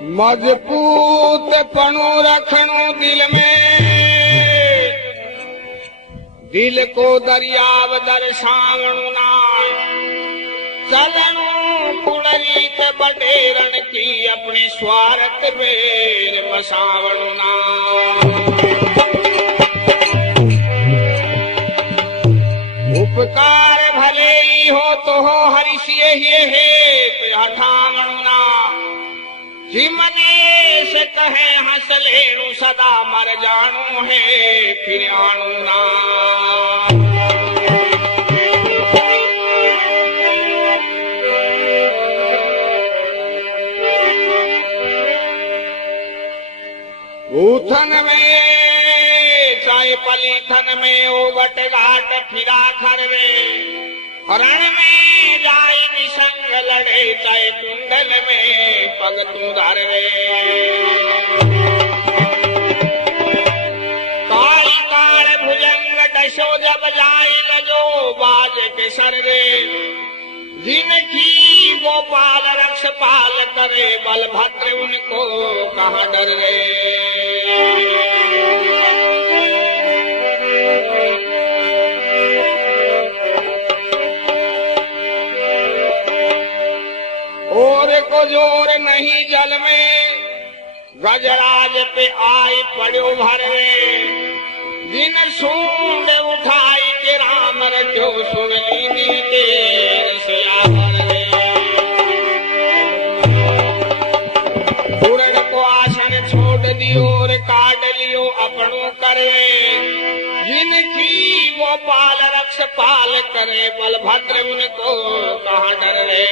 मजबूत पणो रखणो दिल में, दिल को दरियाव दर्शावणु ना, चलणु कुड़रीत बडेरन की अपने स्वार्थ वेर बसावणु ना। उपकार भले ही हो तो हो हरिषिये ही है तो हठावणु ना, जिमने से कहे हंस लेणु सदा मर जाणु है फिर आणु ना। ऊथन में चाहे पलीथन में ओवट घाट फिरा खर रे, रण में जाए निसंग लड़े चाहे कुंडल में पग तू धर रे। काली काल भुजंग डशो जब जाए लजो बाज के सर रे, जिनकी गोपाल रक्ष पाल करे बलभद्र उनको कहाँ डर रे। और को जोर नहीं जल में, गजराज पे आई पड़ो भर रे, जिन सूंड उठाई के राम रखो सुन लीनी तेर से आवर रे। पूरण को आसन छोड़ दियो और काट लियो अपनों करे, जिनकी गोपाल रक्ष पाल करे बलभद्र उनको कहाँ डर रे।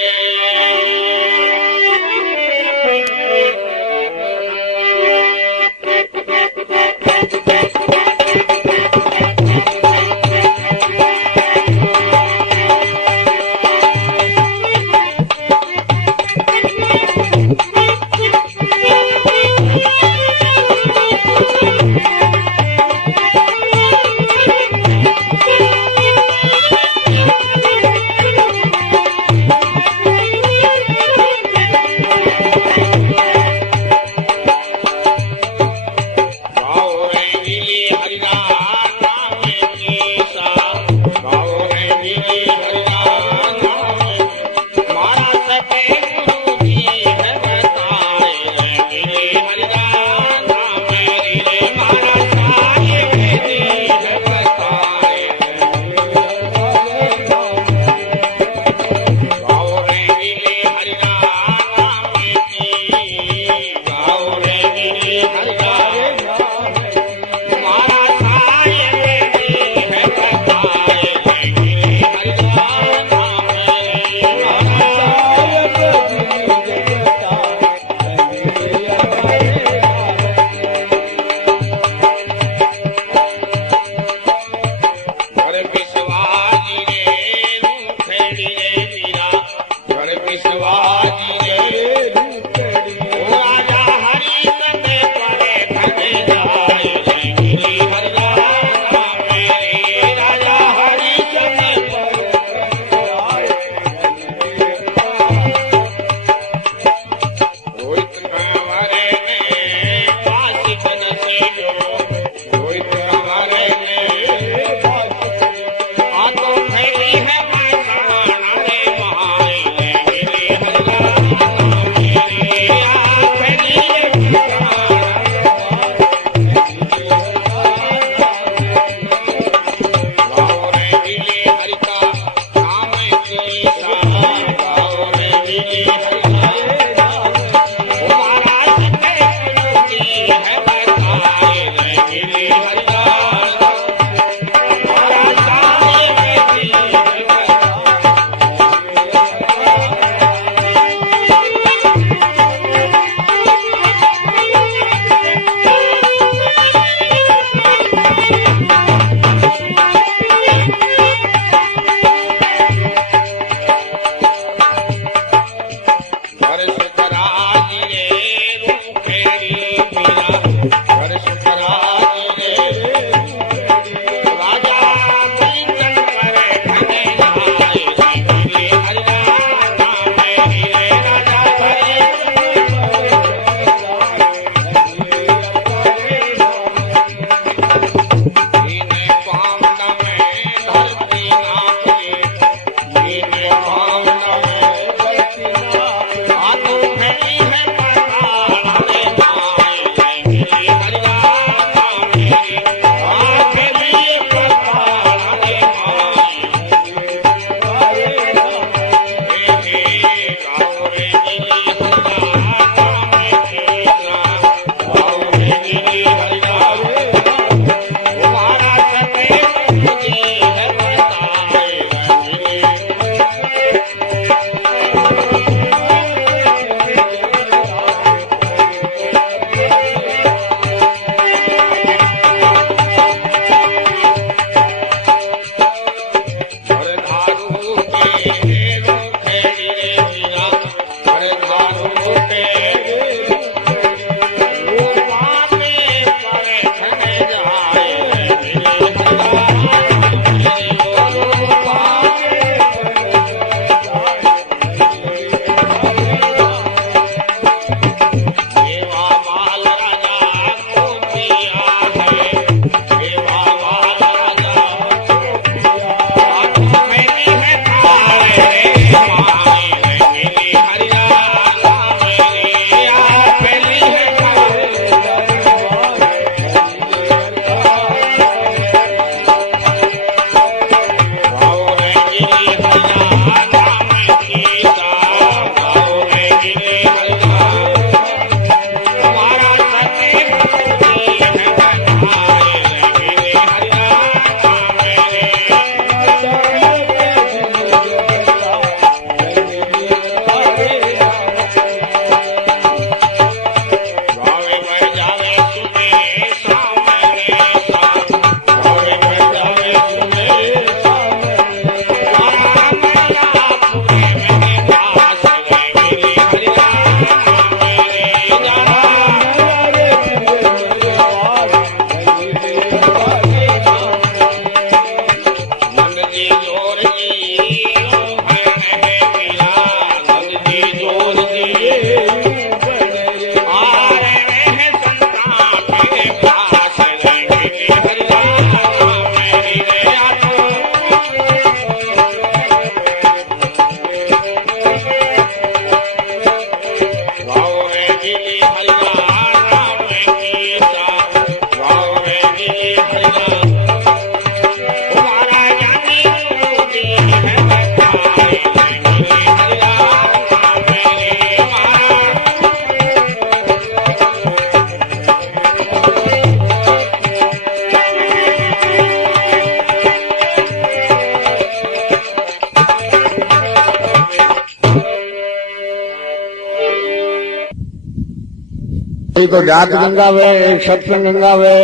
एक तो जात गंगा वे, एक सत्संग गंगा वे,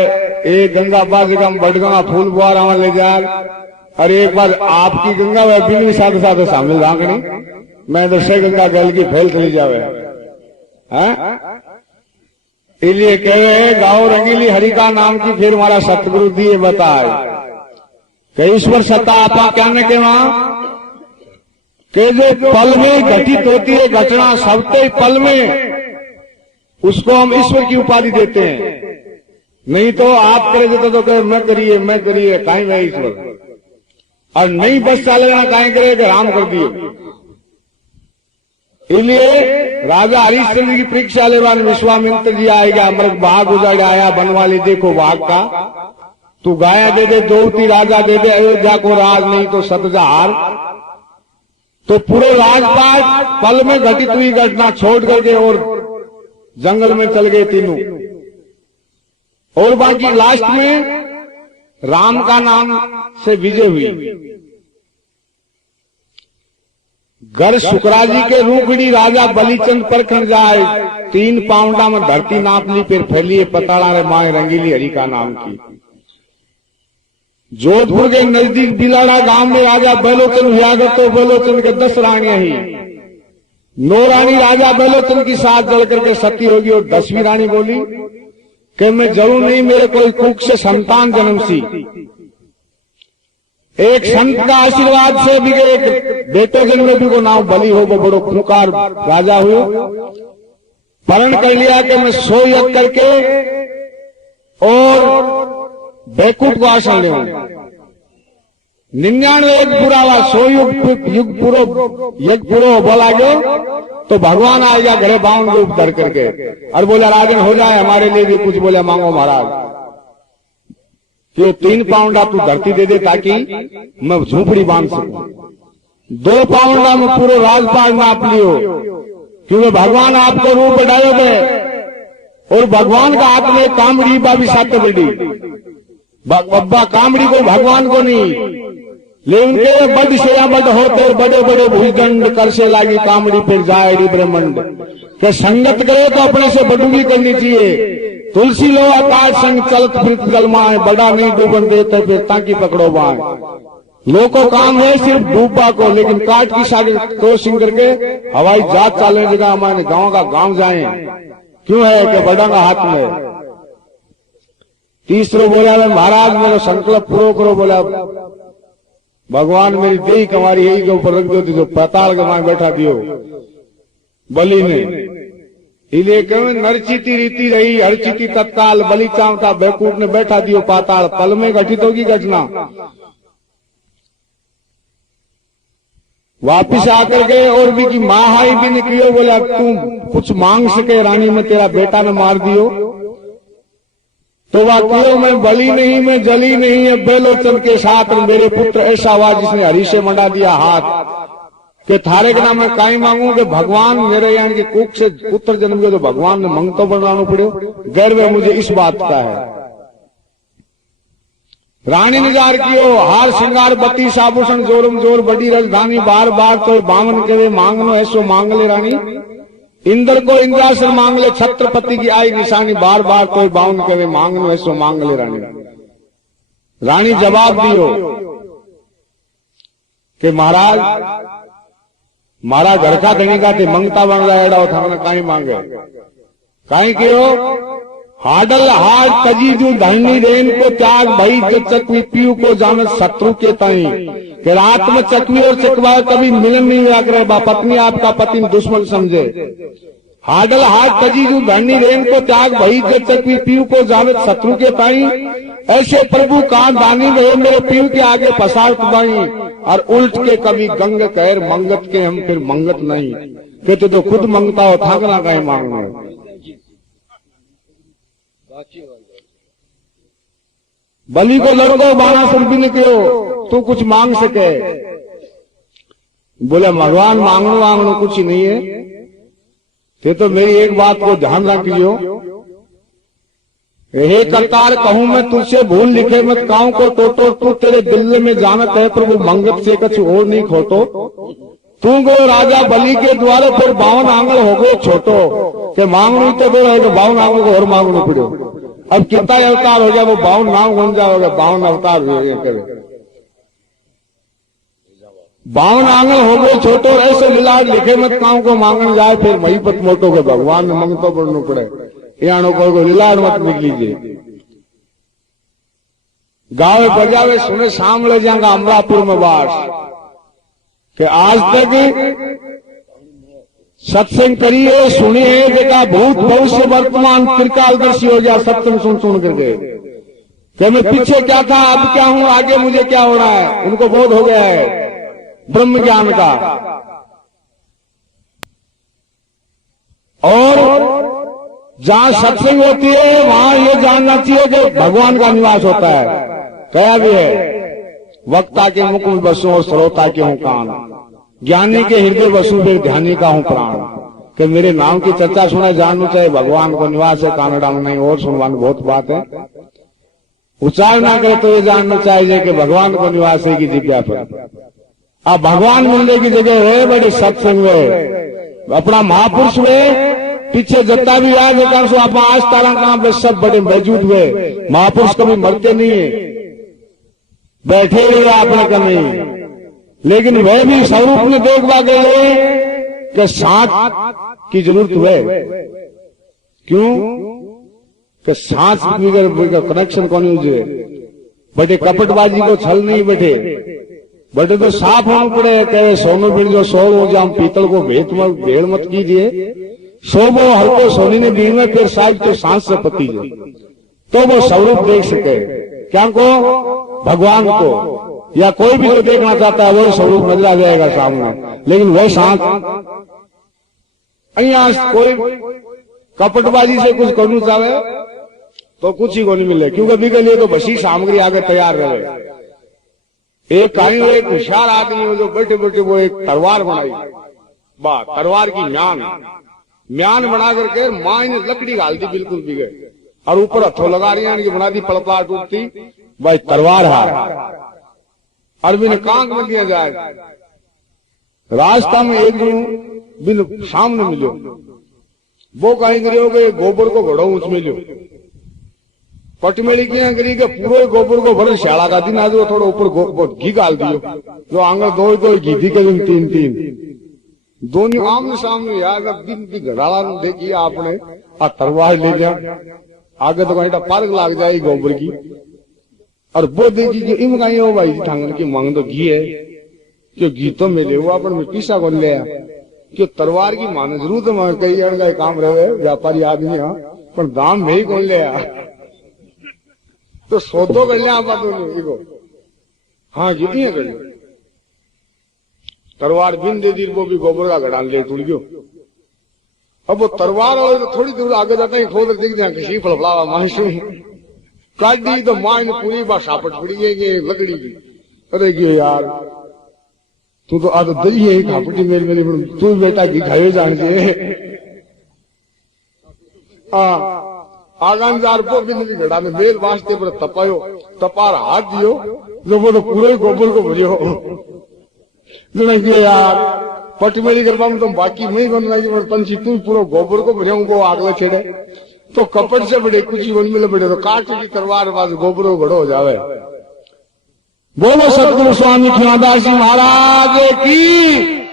एक गंगा बाजगम बड़गंगा फूल बुआरा ले जा, और एक बार आपकी गंगा वे भी साथ साथ शामिल रागनी मैं तो से गंगा गल की फैल चली जावे इसलिए कहे गाँव रंगीली हरि का नाम की फिर हमारा सतगुरु दिए बताए कि ईश्वर सत्ता आपा कहने के वहां के जो पल में घटित होती है घटना सबके पल में उसको हम ईश्वर की उपाधि देते हैं। नहीं तो आप करे देते तो कहे मैं करिए काई मैं ईश्वर, और नहीं बस चलेगा काई करे कि राम कर दिए। इसलिए राजा हरिश्चंद्र की परीक्षा लेवान विश्वामित्र जी आएगा, अमृत बाघ उजाड़ आया बनवाली देखो बाघ का, तू गाया दे दे द्रौपदी राजा दे दे अयोध्या को राज, नहीं तो सतजार। तो पूरे राजपाट पल में घटित हुई घटना छोड़ करके और जंगल में चल गए तीनों, और बाकी लास्ट में राम का नाम से विजय हुई। घर शुक्राजी के रूखड़ी राजा बलिचंद परखण जाए, 3 पाउंडा में धरती नाप ली, फिर फैलिए पताड़ा रे माए रंगीली हरि का नाम की। जोधपुर के नजदीक बिलाड़ा गांव में राजा बलोचन हुआ तो बलोचन के 10 रानियां ही, 9 रानी राजा बलोचन की साथ जल करके सती होगी, और 10वीं रानी बोली कि मैं जरूर नहीं, मेरे कोई कुक से संतान जन्म सी। एक संत का आशीर्वाद से भी एक बेटे जन्मे भी को नाम बलि हो, वो बड़ो खूंखार राजा हुए, परण कर लिया कि मैं 100 यज्ञ करके और बैकुंठ को आसन ले 99 एक पूरा हुआ, 100 युग पूरो बोला गयो तो भगवान आएगा घरे बावन रूप धर करके, और बोला राजन हो जाए हमारे लिए भी कुछ, बोले मांगो महाराज कि 3 पाउंडा तू धरती दे दे ताकि मैं झूपड़ी बांध सकूं। 2 पाउंडा में पूरा राजपाट नाप लियो, क्योंकि भगवान आपको रूप बढ़ाओगे, और भगवान का हाथ में कामड़ी बाबी साथ बड़ी बब्बा कामड़ी को भगवान को नहीं, लेकिन के बड़ से या बड़ होते बड़े बड़े भूजदंड कर से लागी कामड़ी फिर जाए ब्रह्मंड के संगत करे तो अपने से बडूगी करनी चाहिए। तुलसी लो आकाश संग चलत फिरत जलमाए, बड़ा नहीं डूबन देते फिर ताकि पकड़ो बाए। लोग को काम है सिर्फ डूबा को, लेकिन काट की सागे तो सिंह करके हवाई जहाज चालने जगह हमारे गांव का गांव जाए, क्यों है कि बड़ा का हाथ में। तीसरो बोला महाराज मेरा संकल्प पूरा करो, बोला भगवान मेरी देही कमारी यही के ऊपर रख दो, जो पाताल के मां बैठा दियो बलि ने। इसलिए कहे नरचिति रीति रही हरचिति तत्काल, बलि चावता बैकुंठ ने बैठा दियो पाताल, पल में घटित होगी घटना। वापिस आकर गए और भी की महाई भी निकलियो, बोला तू कुछ मांग सके रानी में तेरा बेटा ने मार दियो, तो वाक्यों में बलि नहीं मैं जली नहीं है, बेलोचन के साथ मेरे पुत्र ऐसा हुआ जिसने हरि से मंडा दिया हाथ, कि थारे के नाम में काई मांगू कि भगवान मेरे यानी कि कुक से पुत्र जन्म गए तो भगवान ने मंग तो बनाना पड़े, गर्व मुझे इस बात का है। रानी निजार कियो हार श्रृंगार बत्ती साभूषण जोरम जोर बड़ी राजधानी, बार बार तो बामन के मांगनो ऐसो मांग ले रानी, इंद्र को इंद्रासन मांग ले छत्रपति की आई निशानी, बार बार कोई बावन के मांगनो ऐसो मांग ले रानी। रानी जवाब दियो कि महाराज मारा घर का धनी का थे मंगता बन रहा एड़ा था काई मांगे, काई कियो हाडल हाड तजी जो धनी रेन को त्याग भई जो चकवी पीयू को जानत शत्रु के ताई, कि रात में चकवी और चकवा कभी मिलन नहीं हुआ करे, पत्नी आपका पति दुश्मन समझे। हाडल हाड तजी जो धनी रेन को त्याग भई जो चकवी पीयू को जानत शत्रु के ताई, ऐसे प्रभु का दानी गए मेरे पीयू के आगे पसार बाई, और उल्ट के कभी गंग कहर मंगत के हम फिर मंगत नहीं, कहते तो खुद मंगता हो थाकना कहीं मांगना। बलि को लड़को बाणासुर भी निकलो तू कुछ मांग सके, बोले भगवान मांगनो मांगनो कुछ ही नहीं है, तो मेरी एक बात को ध्यान रख लियो, हे करतार कहूं मैं तुझसे भूल लिखे मत काऊ को टोटो, तू तेरे दिल में जानत है प्रभु मंगत से कुछ और नहीं खोटो, तू गो राजा बलि के द्वारे फिर 52 आंगल हो गए छोटो के मांगनू तो दो रहे 52 आंगल को और मांगनू पड़ो। अब कितना अवतार हो जाए वो 52 नाम बन जाओगे 52 अवतार हुए करे 52 आंगल हो गए छोटो ऐसे मिलाट लिखे मत काम को मांगन जाए फिर मही पत मोटो के भगवान ने मंगतो पड़ना पड़े यानो को लिलाट मत निकलीजिए। गावे बजावे सुने सामले जाएगा अमरापुर में बास कि आज तक सत्संग करिए सुनिए देखा भूत भविष्य वर्तमान त्रिकालदर्शी हो गया सत्संग सुन करके कि मैं पीछे क्या था अब क्या हूं आगे मुझे क्या हो रहा है उनको बोध हो गया है ब्रह्म ज्ञान का। और जहां सत्संग होती है वहां ये जानना चाहिए कि भगवान का निवास होता है। कहा भी है वक्ता के मुख में बसूं और श्रोता के हूं कान ज्ञानी के हृदय बसूं फिर ध्यानी का हूं प्राण कि मेरे नाम की चर्चा सुना जानना चाहिए भगवान को निवास है कानड़ा में नहीं और सुनवान बहुत बात है। उच्चार ना करे तो ये जानना चाहिए कि भगवान को निवास है की जिज्ञा पर। अब भगवान मिलने की जगह है बड़े सत्संग में अपना महापुरुष में पीछे जता भी याद है सो आप आज तारा कहां पे सब बड़े मौजूद हुए महापुरुष कभी मरते नहीं है बैठे हुए आपने कमी लेकिन वह भी स्वरूप में देखवा गए कि सांस की जरूरत हुए क्यों कि सांस कनेक्शन कौन यूज बैठे कपटबाजी को छल नहीं बैठे बटे तो साफ होना पड़े कहे सोनो बिड़ जो सो हो जाम पीतल को भेड़ मत कीजिए सोबो हल्को सोनी ने बीड़ में फिर साइड तो सांस से पति तो वो स्वरूप देख सके क्या को भगवान को या कोई भी जो देखना चाहता है वो स्वरूप नजर आ जाएगा सामने। लेकिन वो सांस अहिया कोई कपटबाजी से कुछ करना चाहे तो कुछ ही को नहीं मिले क्योंकि अभी के लिए तो बसी सामग्री आगे तैयार रहे। एक कहीं एक होशियार आदमी हो जो बैठे बैठे वो एक तलवार बनाई बात तलवार की म्यान बना करके माँ ने लकड़ी डाल दी बिल्कुल भी गए और ऊपर हथो लगा रही बना दी पलपला टूटती भाई तलवार है अरबी ने कांक में दिया जाए रास्ता में एक दिन बिन सामने मिलो वो कहीं गिरे गोबर को घड़ो ऊंच मिलो पटमेली की करी के पूरे गोबर को भले श्याला का दिन आज थोड़ा ऊपर घी डाल दियो जो आंगल दो घी दी के दिन तीन दोनों आमने सामने यार दिन की घड़ाला देखिए आपने आ तलवार ले जा आगे तो कहीं पार्क लाग जाएगी गोबर की और वो देखी कि इम कहीं हो भाई ठांगन की मांग तो घी है क्यों घी तो मिले वो अपन में पीसा कौन लिया क्यों तलवार की माने जरूरत है कई जन का काम रहे व्यापारी आदमी हाँ पर दाम में ही कौन लिया तो सौदो कर लिया आप हाँ जी कर लिया तलवार बिन दे दी वो भी गोबर का घड़ा ले टूट गयो। अब वो तलवार वाले तो थोड़ी दूर आगे जाते ही खोद दिख जाए किसी फलफलावा मानसू काट दी तो माइन पूरी बात सापट पड़ी है ये लकड़ी की अरे ये यार तू तो आज दही है खापटी मेरी तू बेटा घी खाए जान से आगान जार को बिन की घड़ा में मेल वास्ते पर तपायो तपार हाथ दियो जो वो तो पूरे गोबर को भरियो यार पटमेली करवा में तो बाकी नहीं बन रही पंछी तू पूरा गोबर को भरिया वो आगले छेड़े तो कपट से बड़े कुछ वन मिले बड़े तो काट की तलवार बाद गोबर को घड़ो हो जावे। बोलो सतगुरु स्वामी खिमादास जी महाराज की।